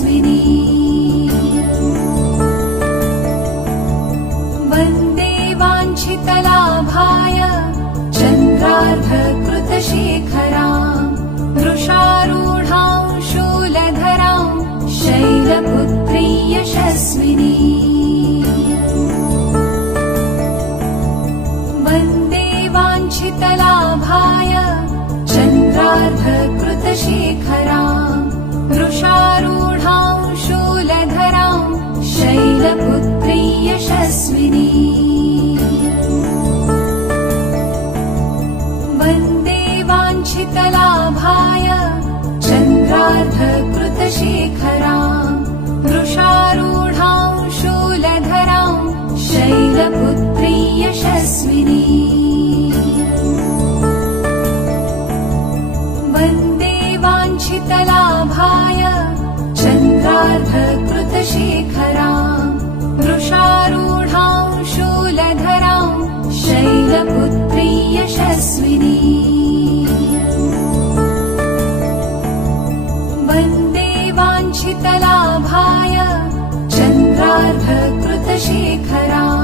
यशस्विनी वन्दे वाञ्छितलाभाय चन्द्रार्धकृतशेखरां वृषारूढां शूलधरां शैलपुत्री यशस्विनी वन्दे वाञ्छितलाभाय चन्द्रार्धकृतशेखरां वृषारूढां शूलधरां शैलपुत्री यशस्विनी वन्दे वाञ्छितलाभाय चन्द्रार्धकृतशेखरां वृषारूढां शूलधरां शैलपुत्री यशस्विनी वन्दे वाञ्छितलाभाय चन्द्रार्धकृतशेखरां वृषारूढां शूलधरां शैलपुत्री यशस्विनी वन्दे वाञ्छितलाभाय चन्द्रार्धकृतशेखरां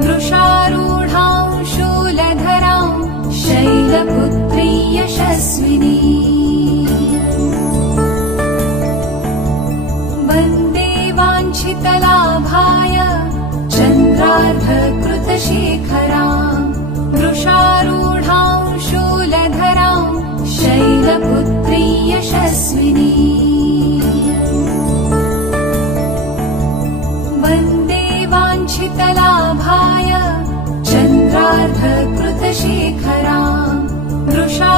वृषारूढां शूलधरां शैलपुत्री यशस्विनी वन्दे वाञ्छितलाभाय चन्द्रार्धकृतशेखरां वृषारूढां शूलधरां शैलपुत्री यशस्विनी वन्दे वाञ्छितलाभाय चन्द्रार्धकृतशेखरां वृषा